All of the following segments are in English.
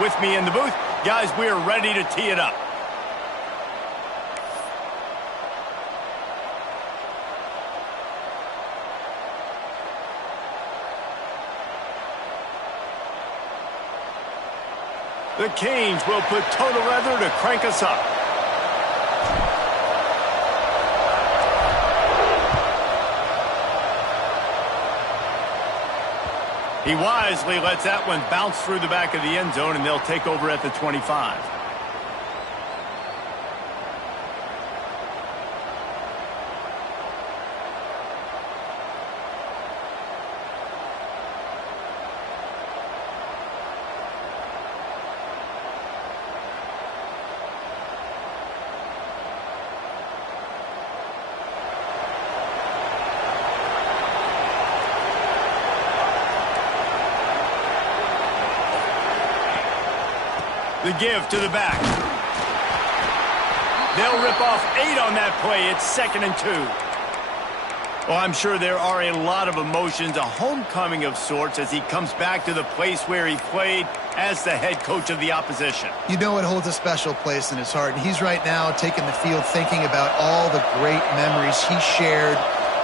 with me in the booth. Guys, we are ready to tee it up. The Canes will put total weather to crank us up. He wisely lets that one bounce through the back of the end zone, and they'll take over at the 25. The give to the back. They'll rip off 8 on that play. It's 2nd and 2. Well, I'm sure there are a lot of emotions, a homecoming of sorts as he comes back to the place where he played as the head coach of the opposition. You know it holds a special place in his heart. And he's right now taking the field thinking about all the great memories he shared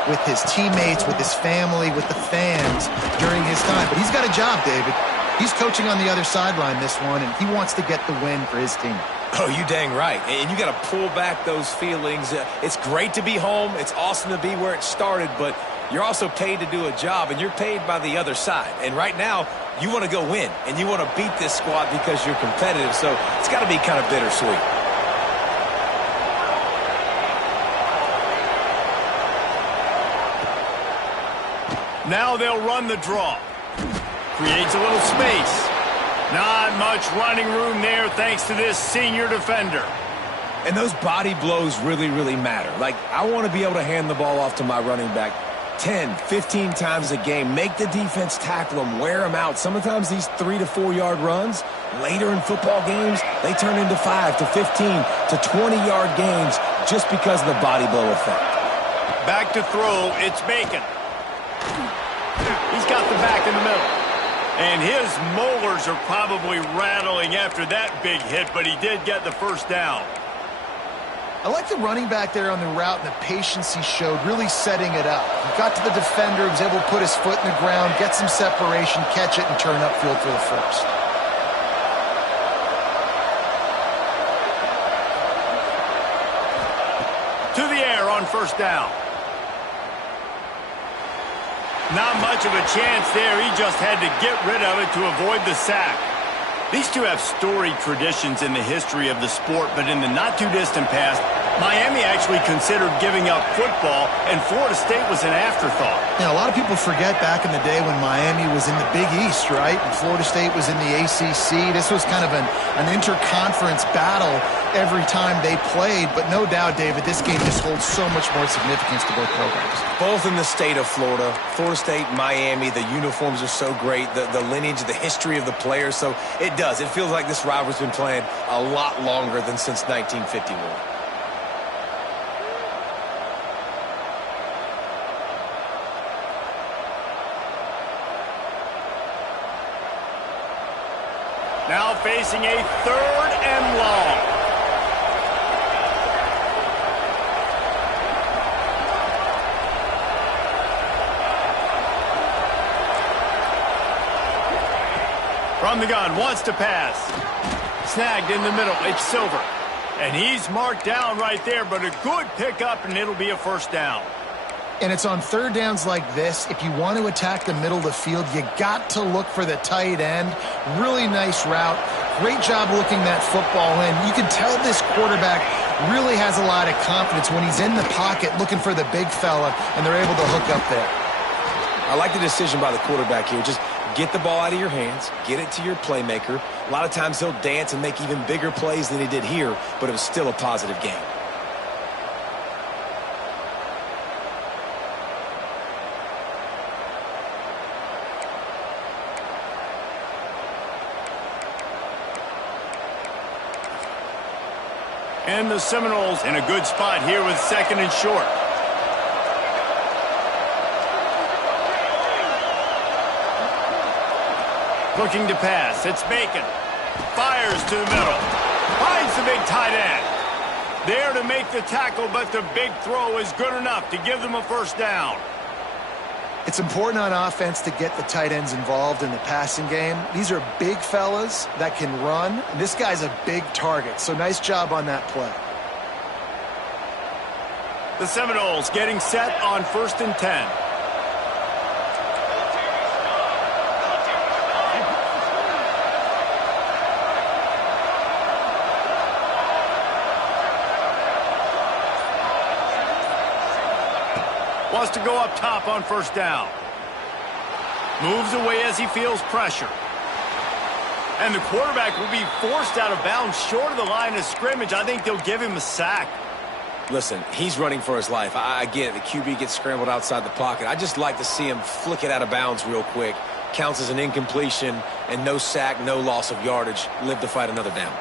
with his teammates, with his family, with the fans during his time. But he's got a job, David. He's coaching on the other sideline this one, and he wants to get the win for his team. Oh, you dang right. And you got to pull back those feelings. It's great to be home. It's awesome to be where it started, but you're also paid to do a job, and you're paid by the other side. And right now, you want to go win, and you want to beat this squad because you're competitive, so it's got to be kind of bittersweet. Now they'll run the draw. Creates a little space. Not much running room there thanks to this senior defender. And those body blows really, really matter. Like, I want to be able to hand the ball off to my running back 10, 15 times a game. Make the defense tackle them, wear them out. Sometimes these 3 to 4 yard runs, later in football games, they turn into 5 to 15 to 20 yard gains just because of the body blow effect. Back to throw, it's Bacon. He's got the back in the middle. And his molars are probably rattling after that big hit, but he did get the first down. I like the running back there on the route and the patience he showed, really setting it up. He got to the defender, was able to put his foot in the ground, get some separation, catch it, and turn upfield for the first. To the air on first down. Not much of a chance there. He just had to get rid of it to avoid the sack. These two have storied traditions in the history of the sport, but in the not-too-distant past, Miami actually considered giving up football, and Florida State was an afterthought. You know, a lot of people forget back in the day when Miami was in the Big East, right? And Florida State was in the ACC. This was kind of an interconference battle every time they played, but no doubt, David, this game just holds so much more significance to both programs. Both in the state of Florida, Florida State, Miami, the uniforms are so great, the lineage, the history of the players, so it does. It feels like this rivalry's been playing a lot longer than since 1951. Now facing a 3rd and long. From the gun, wants to pass. Snagged in the middle, it's Silver. And he's marked down right there, but a good pickup, and it'll be a first down. And it's on third downs like this. If you want to attack the middle of the field, you got to look for the tight end. Really nice route. Great job looking that football in. You can tell this quarterback really has a lot of confidence when he's in the pocket looking for the big fella, and they're able to hook up there. I like the decision by the quarterback here. Just get the ball out of your hands, get it to your playmaker. A lot of times he'll dance and make even bigger plays than he did here, but it was still a positive game. And the Seminoles in a good spot here with 2nd and short. Looking to pass. It's Bacon. Fires to the middle. Finds the big tight end. There to make the tackle, but the big throw is good enough to give them a first down. It's important on offense to get the tight ends involved in the passing game. These are big fellas that can run. And this guy's a big target, so nice job on that play. The Seminoles getting set on 1st and 10. Wants to go up top on 1st down. Moves away as he feels pressure. And the quarterback will be forced out of bounds short of the line of scrimmage. I think they'll give him a sack. Listen, he's running for his life. I get it. The QB gets scrambled outside the pocket. I just like to see him flick it out of bounds real quick. Counts as an incompletion, and no sack, no loss of yardage. Live to fight another down.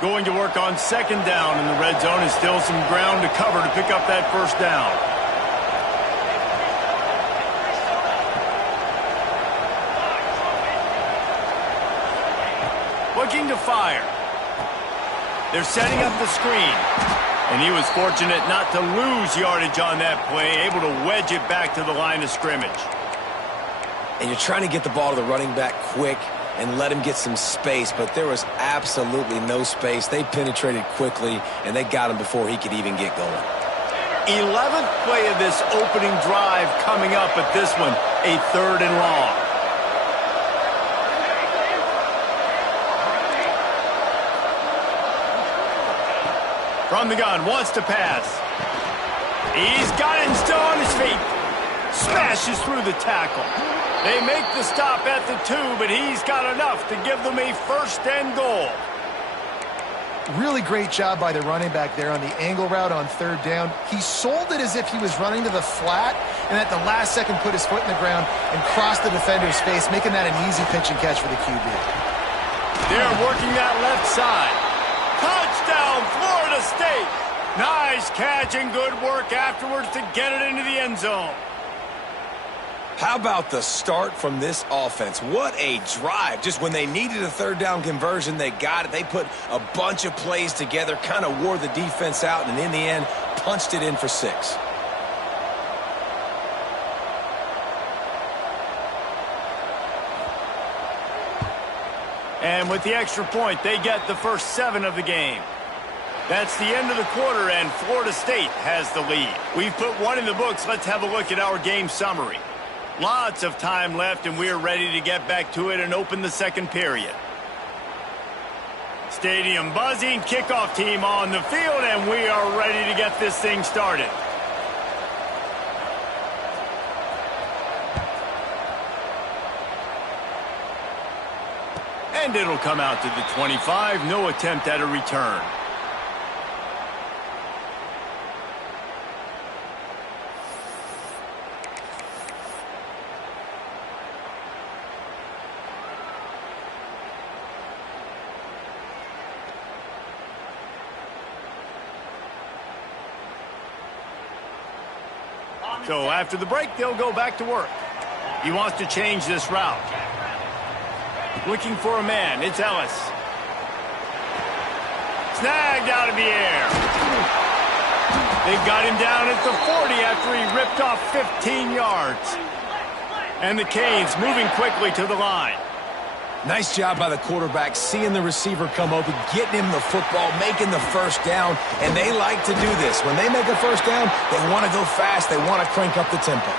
Going to work on 2nd down in the red zone, and still some ground to cover to pick up that first down. Looking to fire. They're setting up the screen. And he was fortunate not to lose yardage on that play, able to wedge it back to the line of scrimmage. And you're trying to get the ball to the running back quick and let him get some space, but there was absolutely no space. They penetrated quickly, and they got him before he could even get going. 11th play of this opening drive coming up, but this one, a 3rd and long. From the gun, wants to pass. He's got it and still on his feet. Smashes through the tackle. They make the stop at the 2, but he's got enough to give them a 1st and goal. Really great job by the running back there on the angle route on 3rd down. He sold it as if he was running to the flat, and at the last second put his foot in the ground and crossed the defender's face, making that an easy pitch and catch for the QB. They're working that left side. Touchdown, Florida State. Nice catch and good work afterwards to get it into the end zone. How about the start from this offense? What a drive. Just when they needed a 3rd down conversion, they got it. They put a bunch of plays together, kind of wore the defense out, and in the end, punched it in for 6. And with the extra point, they get the first 7 of the game. That's the end of the quarter, and Florida State has the lead. We've put 1 in the books. Let's have a look at our game summary. Lots of time left, and we're ready to get back to it and open the 2nd period. Stadium buzzing, kickoff team on the field, and we are ready to get this thing started. And it'll come out to the 25. No attempt at a return. So after the break, they'll go back to work. He wants to change this route. Looking for a man. It's Ellis. Snagged out of the air. They've got him down at the 40 after he ripped off 15 yards. And the Canes moving quickly to the line. Nice job by the quarterback, seeing the receiver come open, getting him the football, making the first down, and they like to do this. When they make a first down, they want to go fast. They want to crank up the tempo.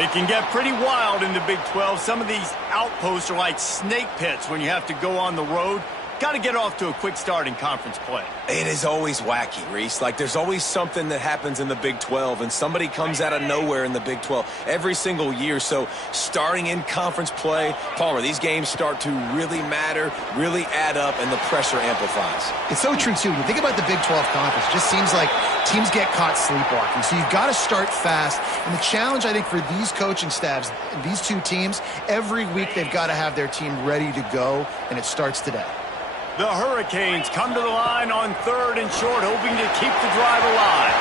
It can get pretty wild in the Big 12. Some of these outposts are like snake pits when you have to go on the road. Got to get off to a quick start in conference play. It is always wacky, Reese. Like, there's always something that happens in the Big 12, and somebody comes out of nowhere in the Big 12 every single year. So starting in conference play, Palmer, these games start to really matter, really add up, and the pressure amplifies. It's so true, too. When you think about the Big 12 conference, it just seems like teams get caught sleepwalking. So you've got to start fast. And the challenge, I think, for these coaching staffs, these two teams, every week they've got to have their team ready to go, and it starts today. The Hurricanes come to the line on 3rd and short, hoping to keep the drive alive.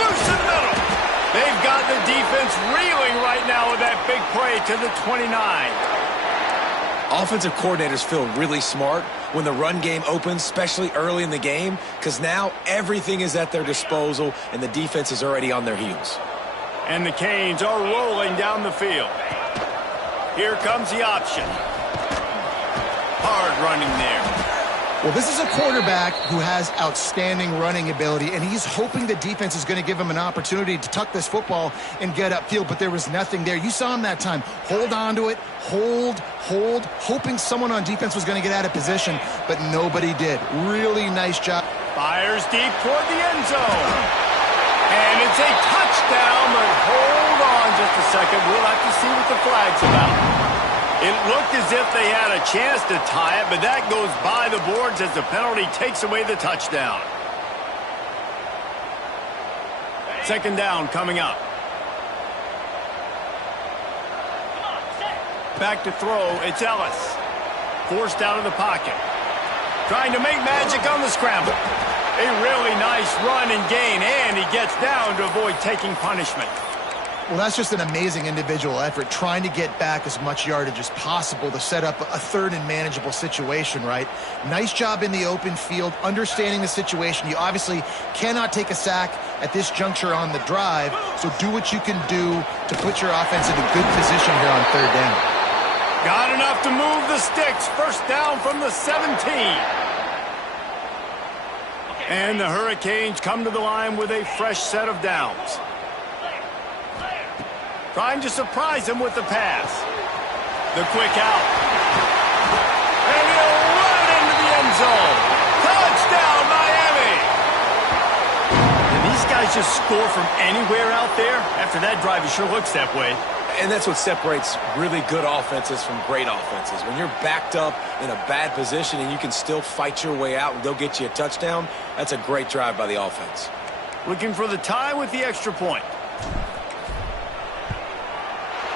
Loose in the middle. They've got the defense reeling right now with that big play to the 29. Offensive coordinators feel really smart when the run game opens, especially early in the game, because now everything is at their disposal and the defense is already on their heels. And the Canes are rolling down the field. Here comes the option. Hard running there. Well, this is a quarterback who has outstanding running ability, and he's hoping the defense is going to give him an opportunity to tuck this football and get upfield, but there was nothing there. You saw him that time. Hold on to it, hold, hoping someone on defense was going to get out of position, but nobody did. Really nice job. Fires deep toward the end zone. And it's a touchdown, but hold on just a second. We'll have to see what the flag's about. It looked as if they had a chance to tie it, but that goes by the boards as the penalty takes away the touchdown. Second down coming up. Back to throw, it's Ellis. Forced out of the pocket. Trying to make magic on the scramble. A really nice run and gain, and he gets down to avoid taking punishment. Well, that's just an amazing individual effort, trying to get back as much yardage as possible to set up a third and manageable situation, right? Nice job in the open field, understanding the situation. You obviously cannot take a sack at this juncture on the drive, so do what you can do to put your offense in a good position here on third down. Got enough to move the sticks. First down from the 17. And the Hurricanes come to the line with a fresh set of downs. Trying to surprise him with the pass. The quick out. And he'll run into the end zone. Touchdown, Miami! And these guys just score from anywhere out there? After that drive, it sure looks that way. And that's what separates really good offenses from great offenses. When you're backed up in a bad position and you can still fight your way out and they'll get you a touchdown, that's a great drive by the offense. Looking for the tie with the extra point.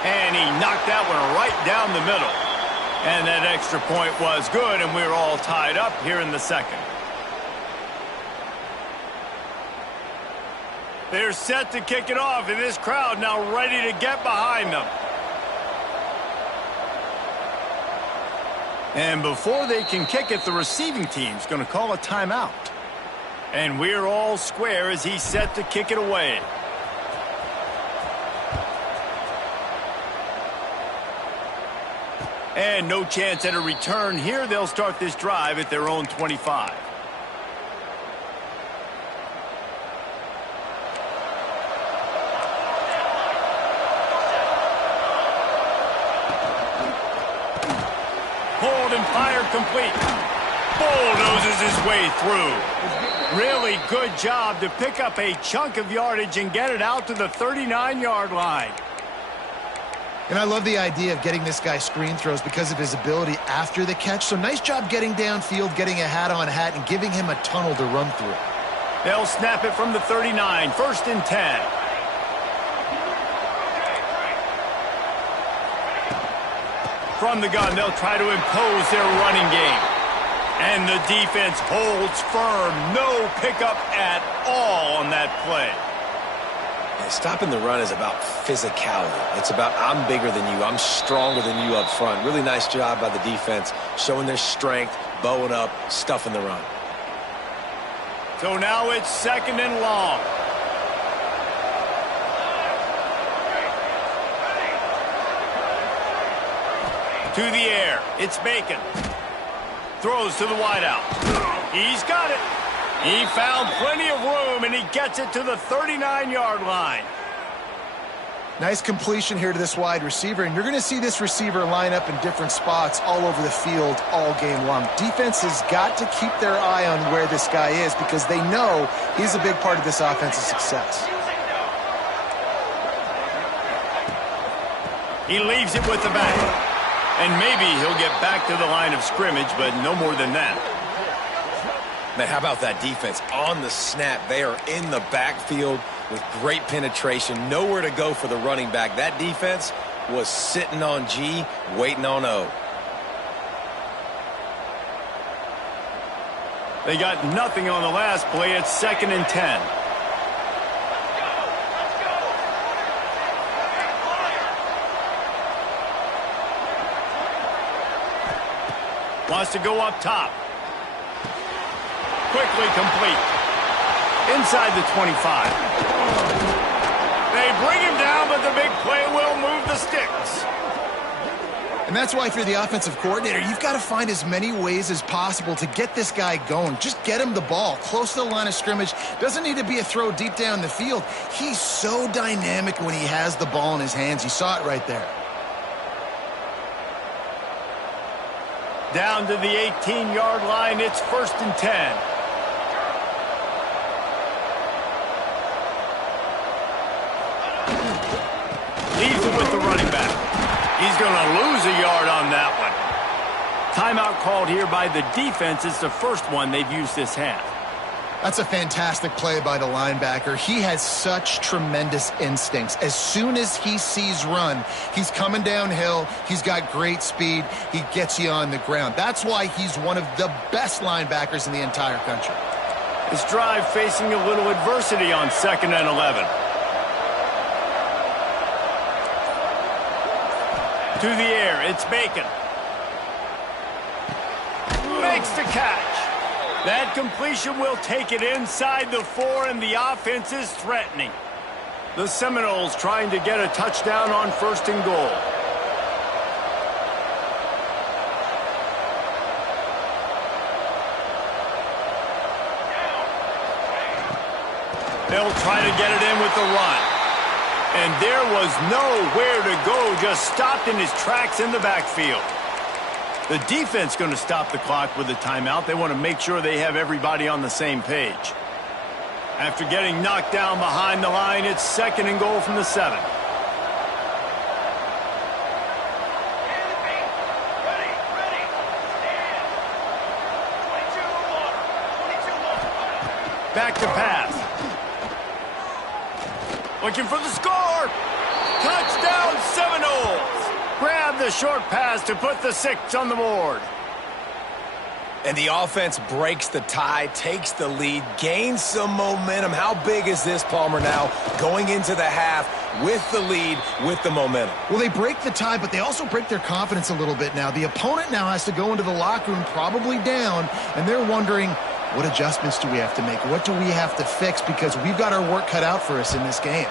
And he knocked that one right down the middle. And that extra point was good, and we're all tied up here in the second. They're set to kick it off, and this crowd now ready to get behind them. And before they can kick it, the receiving team's going to call a timeout. And we're all square as he's set to kick it away. And no chance at a return here. They'll start this drive at their own 25. Hold and fire complete. Bulldozes his way through. Really good job to pick up a chunk of yardage and get it out to the 39-yard line. And I love the idea of getting this guy screen throws because of his ability after the catch. So nice job getting downfield, getting a hat-on-hat, and giving him a tunnel to run through. They'll snap it from the 39, 1st and 10. From the gun, they'll try to impose their running game. And the defense holds firm. No pickup at all on that play. Stopping the run is about physicality. It's about I'm bigger than you. I'm stronger than you up front. Really nice job by the defense, showing their strength, bowing up, stuffing the run. So now it's 2nd and long. To the air. It's Bacon. Throws to the wideout. He's got it. He found plenty of room, and he gets it to the 39-yard line. Nice completion here to this wide receiver, and you're going to see this receiver line up in different spots all over the field all game long. Defense has got to keep their eye on where this guy is because they know he's a big part of this offensive success. He leaves it with the back. And maybe he'll get back to the line of scrimmage, but no more than that. Man, how about that defense? On the snap, they are in the backfield with great penetration. Nowhere to go for the running back. That defense was sitting on G, waiting on O. They got nothing on the last play. It's 2nd and 10. Wants to go up top. Quickly complete. Inside the 25. They bring him down, but the big play will move the sticks. And that's why if you're the offensive coordinator, you've got to find as many ways as possible to get this guy going. Just get him the ball close to the line of scrimmage. Doesn't need to be a throw deep down the field. He's so dynamic when he has the ball in his hands. You saw it right there. Down to the 18-yard line, it's 1st and 10. Leaves it with the running back. He's going to lose a yard on that one. Timeout called here by the defense. It's the first one they've used this half. That's a fantastic play by the linebacker. He has such tremendous instincts. As soon as he sees run, he's coming downhill. He's got great speed. He gets you on the ground. That's why he's one of the best linebackers in the entire country. This drive facing a little adversity on 2nd and 11. To the air, it's Bacon. Makes the catch. That completion will take it inside the 4, and the offense is threatening. The Seminoles trying to get a touchdown on 1st and goal. They'll try to get it in with the run. And there was nowhere to go, just stopped in his tracks in the backfield. The defense going to stop the clock with a timeout. They want to make sure they have everybody on the same page. After getting knocked down behind the line, it's 2nd and goal from the 7. Back to pass. Looking for the score. Touchdown Seminoles. Grab the short pass to put the 6 on the board. And the offense breaks the tie, takes the lead, gains some momentum. How big is this, Palmer, now going into the half with the lead, with the momentum? Well, they break the tie, but they also break their confidence a little bit now. The opponent now has to go into the locker room probably down, and they're wondering, what adjustments do we have to make? What do we have to fix? Because we've got our work cut out for us in this game.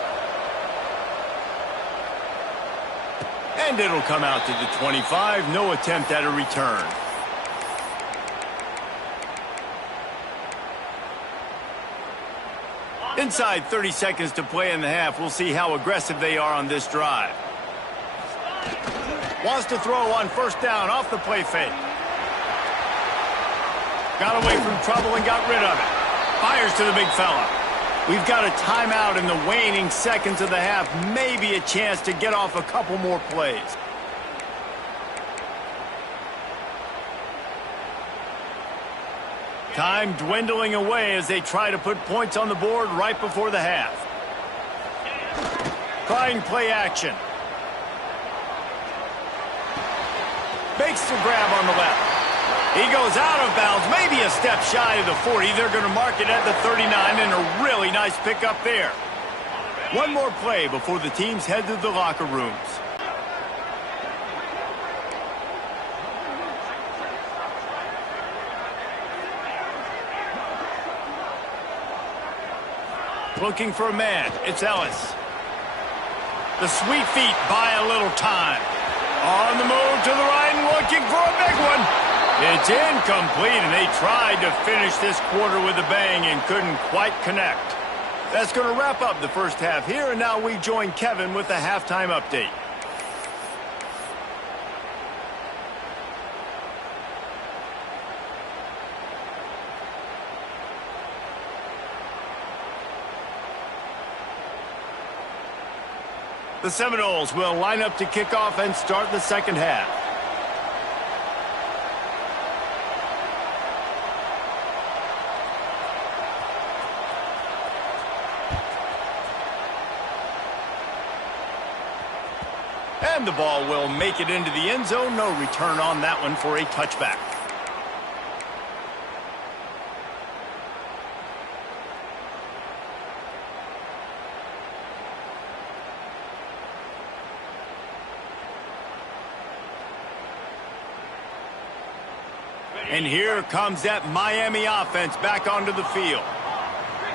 And it'll come out to the 25. No attempt at a return. Inside 30 seconds to play in the half. We'll see how aggressive they are on this drive. Wants to throw on 1st down off the play fake. Got away from trouble and got rid of it. Fires to the big fella. We've got a timeout in the waning seconds of the half. Maybe a chance to get off a couple more plays. Time dwindling away as they try to put points on the board right before the half. Trying play action. Makes the grab on the left. He goes out of bounds, maybe a step shy of the 40. They're going to mark it at the 39, and a really nice pickup there. One more play before the teams head to the locker rooms. Looking for a man. It's Ellis. The sweet feet buy a little time. On the move to the right and looking for a big one. It's incomplete, and they tried to finish this quarter with a bang and couldn't quite connect. That's going to wrap up the first half here, and now we join Kevin with the halftime update. The Seminoles will line up to kick off and start the second half. And the ball will make it into the end zone. No return on that one for a touchback. And here comes that Miami offense back onto the field.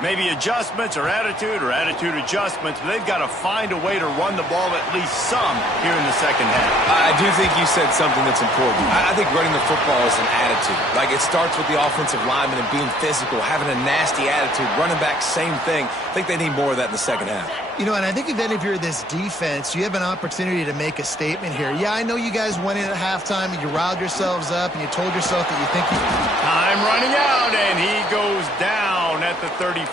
Maybe adjustments or attitude adjustments, but they've got to find a way to run the ball at least some here in the second half. I do think you said something that's important. I think running the football is an attitude. Like, it starts with the offensive lineman and being physical, having a nasty attitude. Running back, same thing. I think they need more of that in the second half. You know, and I think then if you're this defense, you have an opportunity to make a statement here. Yeah, I know you guys went in at halftime and you riled yourselves up and you told yourself that you think you... Time running out, and he goes down at the 34.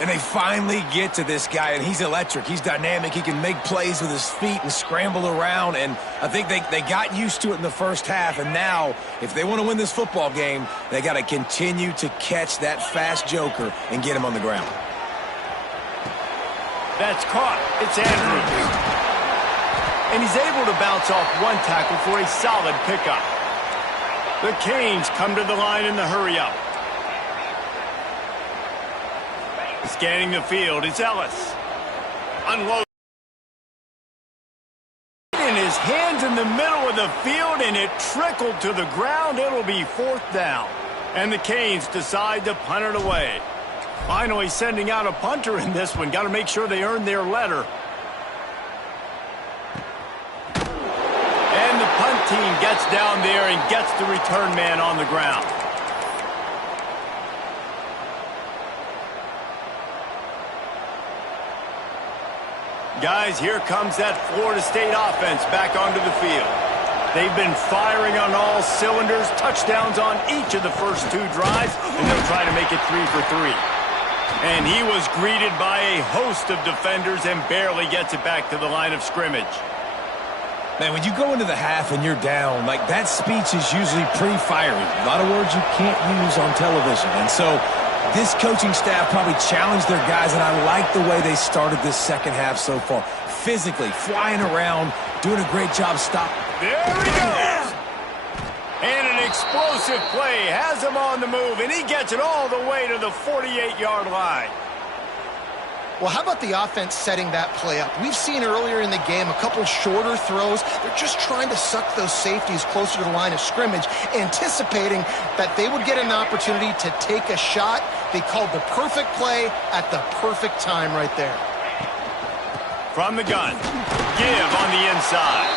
And they finally get to this guy, and he's electric. He's dynamic. He can make plays with his feet and scramble around, and I think they got used to it in the first half, and now, if they want to win this football game, they got to continue to catch that fast joker and get him on the ground. That's caught. It's Andrews. And he's able to bounce off one tackle for a solid pickup. The Canes come to the line in the hurry-up. Scanning the field, it's Ellis. Unloading in his hands in the middle of the field, and it trickled to the ground. It'll be fourth down. And the Canes decide to punt it away. Finally sending out a punter in this one. Got to make sure they earn their letter. And the punt team gets down there and gets the return man on the ground. Guys, here comes that Florida State offense back onto the field. They've been firing on all cylinders, touchdowns on each of the first two drives, and they'll try to make it 3 for 3. And he was greeted by a host of defenders and barely gets it back to the line of scrimmage. Man, when you go into the half and you're down, like, that speech is usually pretty fiery. A lot of words you can't use on television. And so this coaching staff probably challenged their guys, and I like the way they started this second half so far. Physically, flying around, doing a great job stopping. There he goes! And an explosive play has him on the move, and he gets it all the way to the 48-yard line. Well, how about the offense setting that play up? We've seen earlier in the game a couple shorter throws. They're just trying to suck those safeties closer to the line of scrimmage, anticipating that they would get an opportunity to take a shot. They called the perfect play at the perfect time right there. From the gun, give on the inside.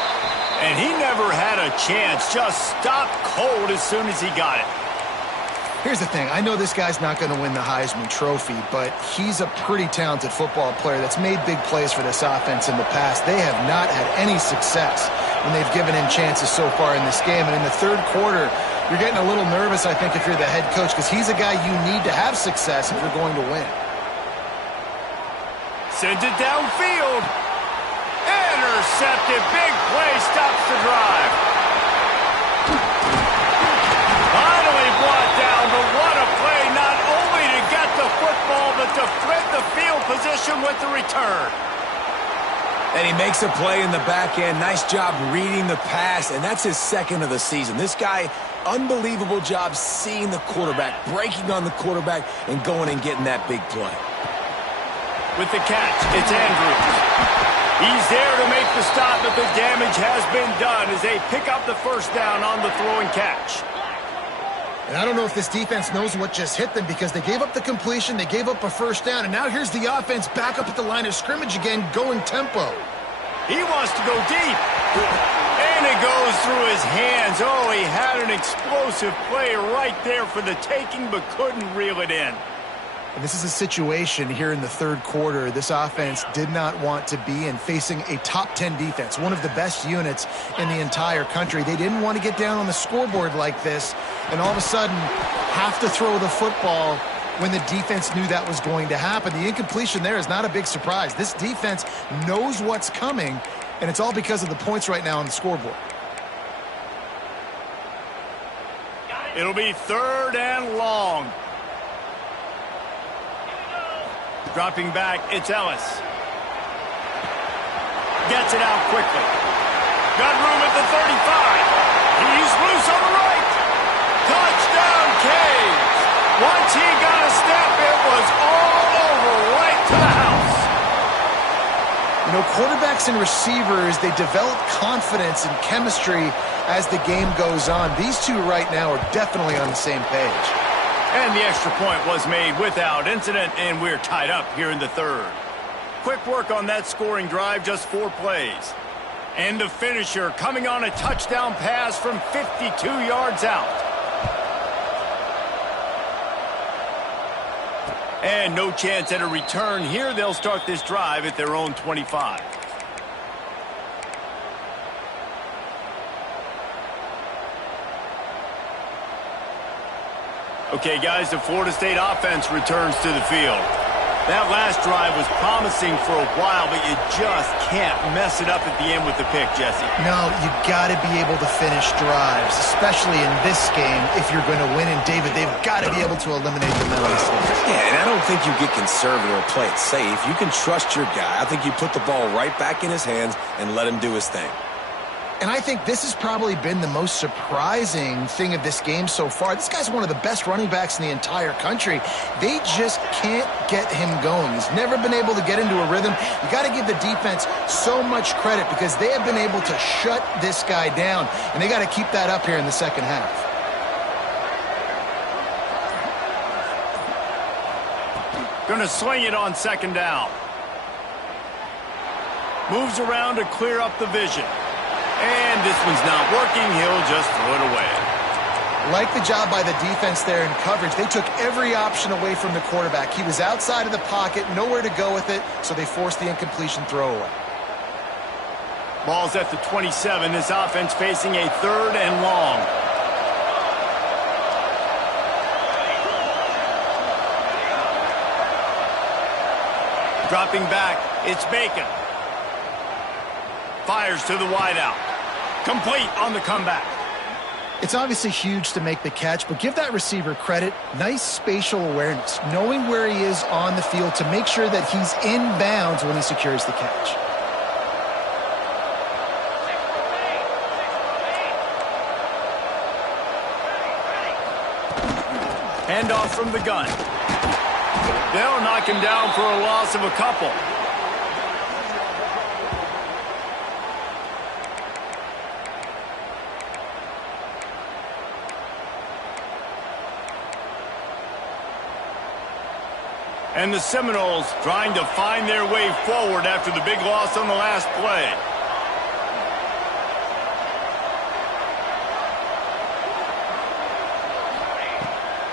And he never had a chance, just stopped cold as soon as he got it. Here's the thing. I know this guy's not going to win the Heisman Trophy, but he's a pretty talented football player that's made big plays for this offense in the past. They have not had any success when they've given him chances so far in this game. And in the third quarter, you're getting a little nervous, I think, if you're the head coach, because he's a guy you need to have success if you're going to win. Sends it downfield. Intercepted. Big play. Stops the drive. Finally brought down, but what a play. Not only to get the football, but to flip the field position with the return. And he makes a play in the back end. Nice job reading the pass, and that's his second of the season. This guy, unbelievable job seeing the quarterback, breaking on the quarterback, and going and getting that big play. With the catch, it's Andrews. He's there to make the stop, but the damage has been done as they pick up the first down on the throw and catch. And I don't know if this defense knows what just hit them, because they gave up the completion, they gave up a first down, and now here's the offense back up at the line of scrimmage again, going tempo. He wants to go deep. And it goes through his hands. Oh, he had an explosive play right there for the taking, but couldn't reel it in. And this is a situation here in the third quarter this offense did not want to be in, facing a top 10 defense, one of the best units in the entire country. They didn't want to get down on the scoreboard like this and all of a sudden have to throw the football when the defense knew that was going to happen. The incompletion there is not a big surprise. This defense knows what's coming, and it's all because of the points right now on the scoreboard. It'll be third and long. Dropping back, it's Ellis. Gets it out quickly. Got room at the 35. He's loose on the right. Touchdown, Canes. Once he got a step, it was all over right to the house. You know, quarterbacks and receivers, they develop confidence and chemistry as the game goes on. These two right now are definitely on the same page. And the extra point was made without incident, and we're tied up here in the third. Quick work on that scoring drive, just 4 plays. And the finisher coming on a touchdown pass from 52 yards out. And no chance at a return here. They'll start this drive at their own 25. Okay, guys, the Florida State offense returns to the field. That last drive was promising for a while, but you just can't mess it up at the end with the pick, Jesse. No, you got to be able to finish drives, especially in this game if you're going to win. And, David, they've got to be able to eliminate the mental mistakes. Yeah, and I don't think you get conservative or play it safe. You can trust your guy. I think you put the ball right back in his hands and let him do his thing. And I think this has probably been the most surprising thing of this game so far. This guy's one of the best running backs in the entire country. They just can't get him going. He's never been able to get into a rhythm. You got to give the defense so much credit because they have been able to shut this guy down, and they got to keep that up here in the second half. Going to sling it on second down. Moves around to clear up the vision. And this one's not working. He'll just throw it away. Like the job by the defense there in coverage. They took every option away from the quarterback. He was outside of the pocket, nowhere to go with it, so they forced the incompletion throwaway. Ball's at the 27. This offense facing a 3rd and long. Dropping back, it's Bacon. Fires to the wideout. Complete on the comeback. It's obviously huge to make the catch, but give that receiver credit. Nice spatial awareness, knowing where he is on the field to make sure that he's in bounds when he secures the catch. Handoff from the gun. They'll knock him down for a loss of a couple. And the Seminoles trying to find their way forward after the big loss on the last play.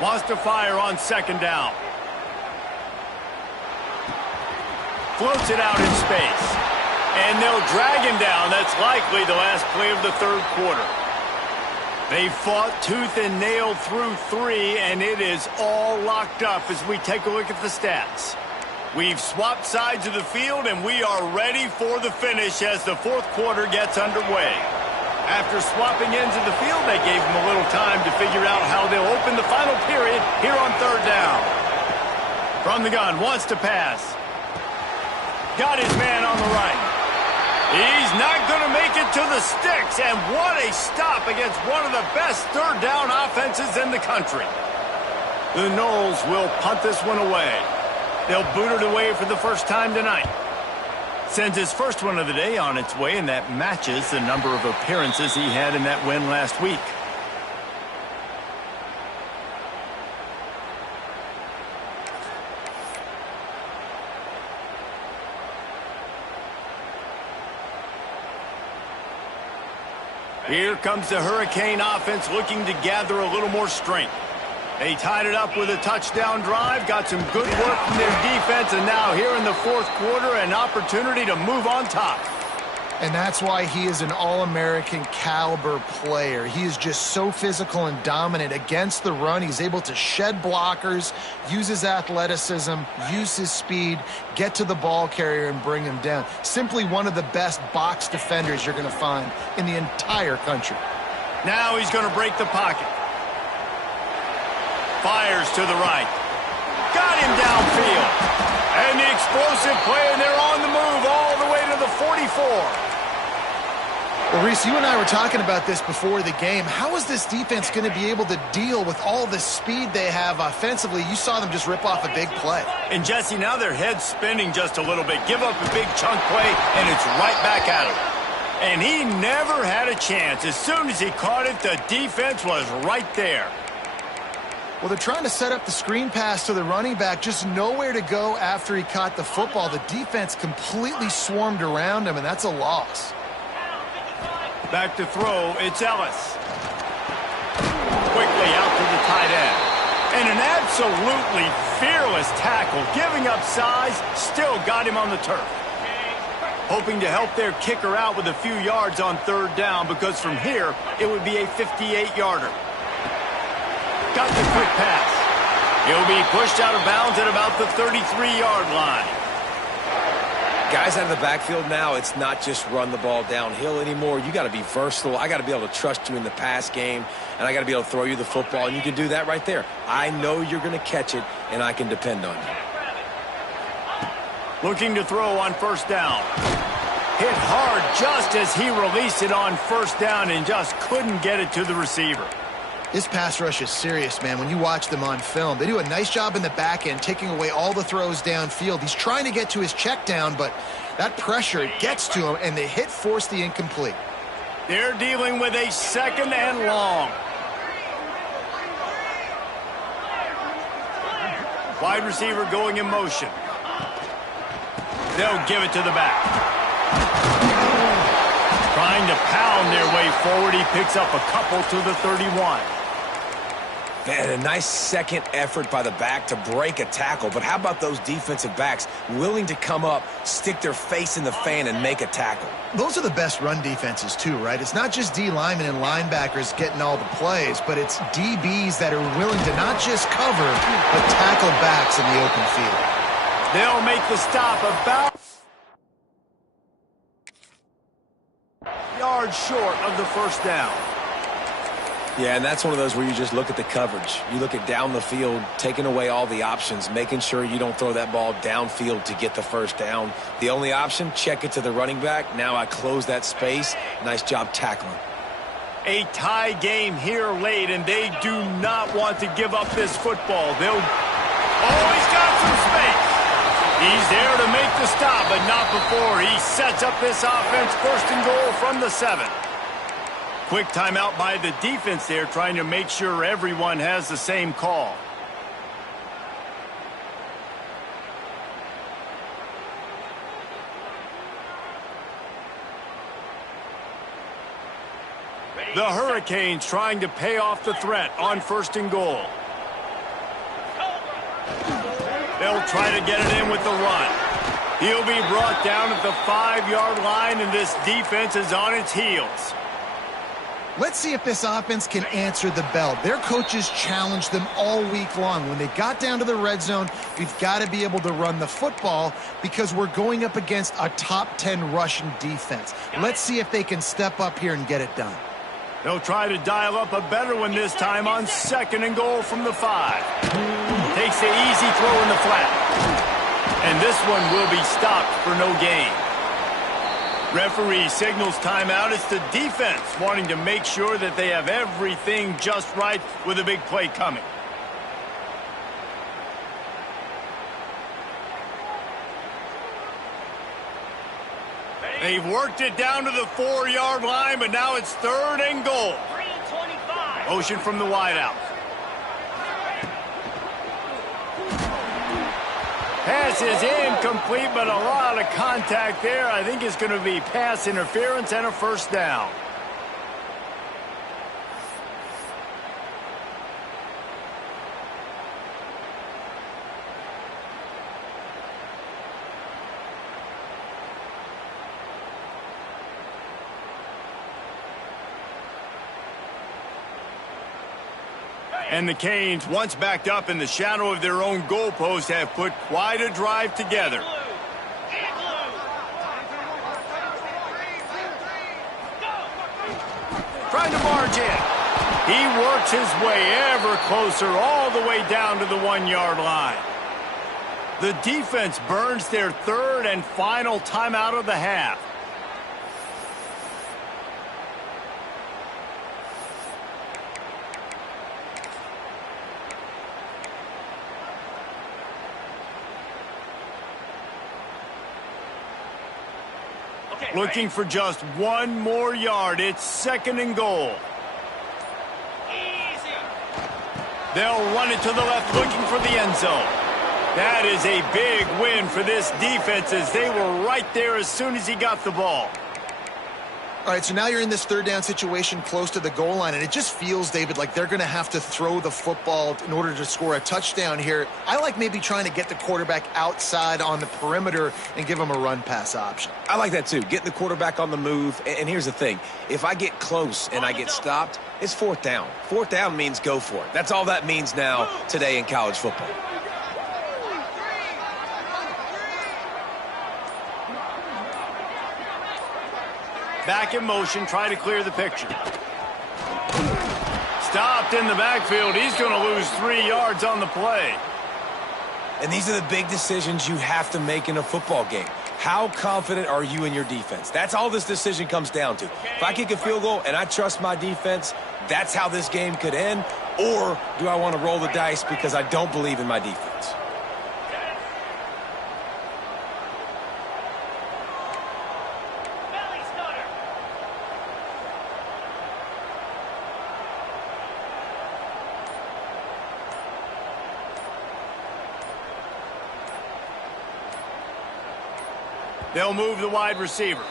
Wants to fire on second down. Floats it out in space. And they'll drag him down. That's likely the last play of the third quarter. They fought tooth and nail through 3, and it is all locked up as we take a look at the stats. We've swapped sides of the field, and we are ready for the finish as the fourth quarter gets underway. After swapping ends of the field, they gave them a little time to figure out how they'll open the final period here on third down. From the gun, wants to pass. Got his man on the right. He's not going to make it to the sticks, and what a stop against one of the best third down offenses in the country. The Noles will punt this one away. They'll boot it away for the first time tonight. Sends his first one of the day on its way, and that matches the number of appearances he had in that win last week. Here comes the Hurricane offense looking to gather a little more strength. They tied it up with a touchdown drive, got some good work from their defense, and now here in the fourth quarter, an opportunity to move on top. And that's why he is an All-American caliber player. He is just so physical and dominant against the run. He's able to shed blockers, use his athleticism, use his speed, get to the ball carrier and bring him down. Simply one of the best box defenders you're going to find in the entire country. Now he's going to break the pocket. Fires to the right. Got him downfield. And the explosive play, and they're on the move all the way to the 44. Well, Reese, you and I were talking about this before the game. How is this defense going to be able to deal with all the speed they have offensively? You saw them just rip off a big play. And, Jesse, now their head's spinning just a little bit. Give up a big chunk play, and it's right back at him. And he never had a chance. As soon as he caught it, the defense was right there. Well, they're trying to set up the screen pass to the running back, just nowhere to go after he caught the football. The defense completely swarmed around him, and that's a loss. Back to throw, it's Ellis. Quickly out to the tight end. And an absolutely fearless tackle, giving up size, still got him on the turf. Hoping to help their kicker out with a few yards on third down, because from here, it would be a 58-yarder. Got the quick pass. He'll be pushed out of bounds at about the 33-yard line. Guys out of the backfield now, it's not just run the ball downhill anymore. You got to be versatile. I got to be able to trust you in the pass game, and I got to be able to throw you the football, and you can do that right there. I know you're going to catch it, and I can depend on you. Looking to throw on first down. Hit hard just as he released it on first down and just couldn't get it to the receiver. This pass rush is serious, man. When you watch them on film, they do a nice job in the back end, taking away all the throws downfield. He's trying to get to his check down, but that pressure gets to him, and the hit forced the incomplete. They're dealing with a second and long. Wide receiver going in motion. They'll give it to the back. Trying to pound their way forward. He picks up a couple to the 31. Man, a nice second effort by the back to break a tackle. But how about those defensive backs willing to come up, stick their face in the fan, and make a tackle? Those are the best run defenses, too, right? It's not just D linemen and linebackers getting all the plays, but it's DBs that are willing to not just cover, but tackle backs in the open field. They'll make the stop about yards short of the first down. Yeah, and that's one of those where you just look at the coverage. You look at down the field, taking away all the options, making sure you don't throw that ball downfield to get the first down. The only option, check it to the running back. Now I close that space. Nice job tackling. A tie game here late, and they do not want to give up this football. He's got some space. He's there to make the stop, but not before he sets up this offense. First and goal from the 7. Quick timeout by the defense there, trying to make sure everyone has the same call. The Hurricanes trying to pay off the threat on first and goal. They'll try to get it in with the run. He'll be brought down at the 5-yard line, and this defense is on its heels. Let's see if this offense can answer the bell. Their coaches challenged them all week long. When they got down to the red zone, we've got to be able to run the football because we're going up against a top 10 rushing defense. Let's see if they can step up here and get it done. They'll try to dial up a better one this time on second and goal from the 5. Takes the easy throw in the flat. And this one will be stopped for no gain. Referee signals timeout. It's the defense wanting to make sure that they have everything just right with a big play coming. They've worked it down to the 4-yard line, but now it's third and goal. Motion from the wideout. Pass is incomplete, but a lot of contact there. I think it's going to be pass interference and a first down. And the Canes, once backed up in the shadow of their own goalpost, have put quite a drive together. Trying to barge in. He works his way ever closer all the way down to the 1-yard line. The defense burns their third and final timeout of the half. Looking for just one more yard. It's 2nd and goal. They'll run it to the left, looking for the end zone. That is a big win for this defense, as they were right there as soon as he got the ball. All right, so now you're in this 3rd down situation close to the goal line, and it just feels, David, like they're going to have to throw the football in order to score a touchdown here. I like maybe trying to get the quarterback outside on the perimeter and give him a run-pass option. I like that too. Getting the quarterback on the move. And here's the thing. If I get close and I get stopped, it's 4th down. 4th down means go for it. That's all that means now today in college football. Back in motion, try to clear the picture. Stopped in the backfield. He's going to lose 3 yards on the play. And these are the big decisions you have to make in a football game. How confident are you in your defense? That's all this decision comes down to. If I kick a field goal and I trust my defense, that's how this game could end. Or do I want to roll the dice because I don't believe in my defense? They'll move the wide receiver.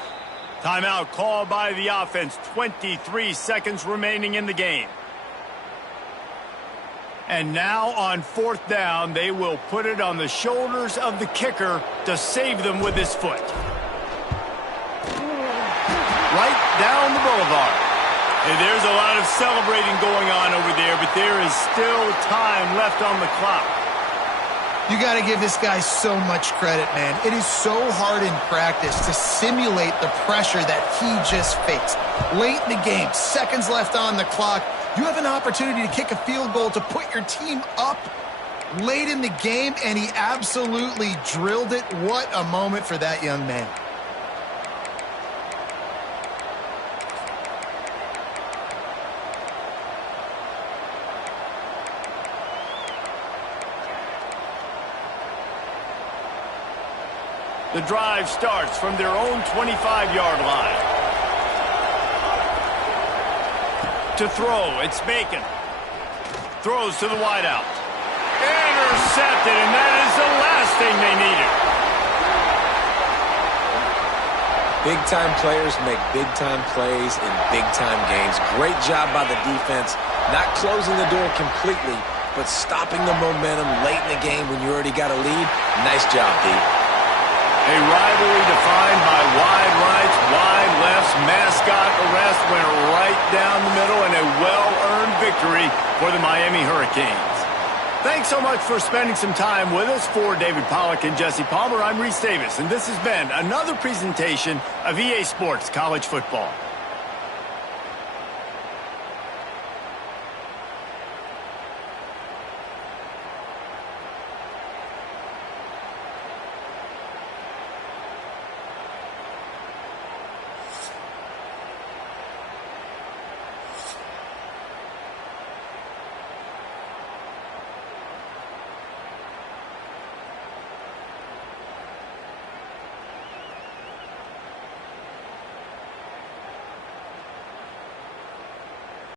Timeout called by the offense. 23 seconds remaining in the game. And now on 4th down, they will put it on the shoulders of the kicker to save them with his foot. Right down the boulevard. And there's a lot of celebrating going on over there, but there is still time left on the clock. You got to give this guy so much credit, man. It is so hard in practice to simulate the pressure that he just faced. Late in the game, seconds left on the clock, you have an opportunity to kick a field goal to put your team up late in the game, and he absolutely drilled it. What a moment for that young man. The drive starts from their own 25-yard line. To throw, it's Bacon. Throws to the wideout. Intercepted, and that is the last thing they needed. Big-time players make big-time plays in big-time games. Great job by the defense, not closing the door completely, but stopping the momentum late in the game when you already got a lead. Nice job, D. A rivalry defined by wide rights, wide lefts, mascot arrest went right down the middle, and a well-earned victory for the Miami Hurricanes. Thanks so much for spending some time with us. For David Pollack and Jesse Palmer, I'm Reese Davis, and this has been another presentation of EA Sports College Football.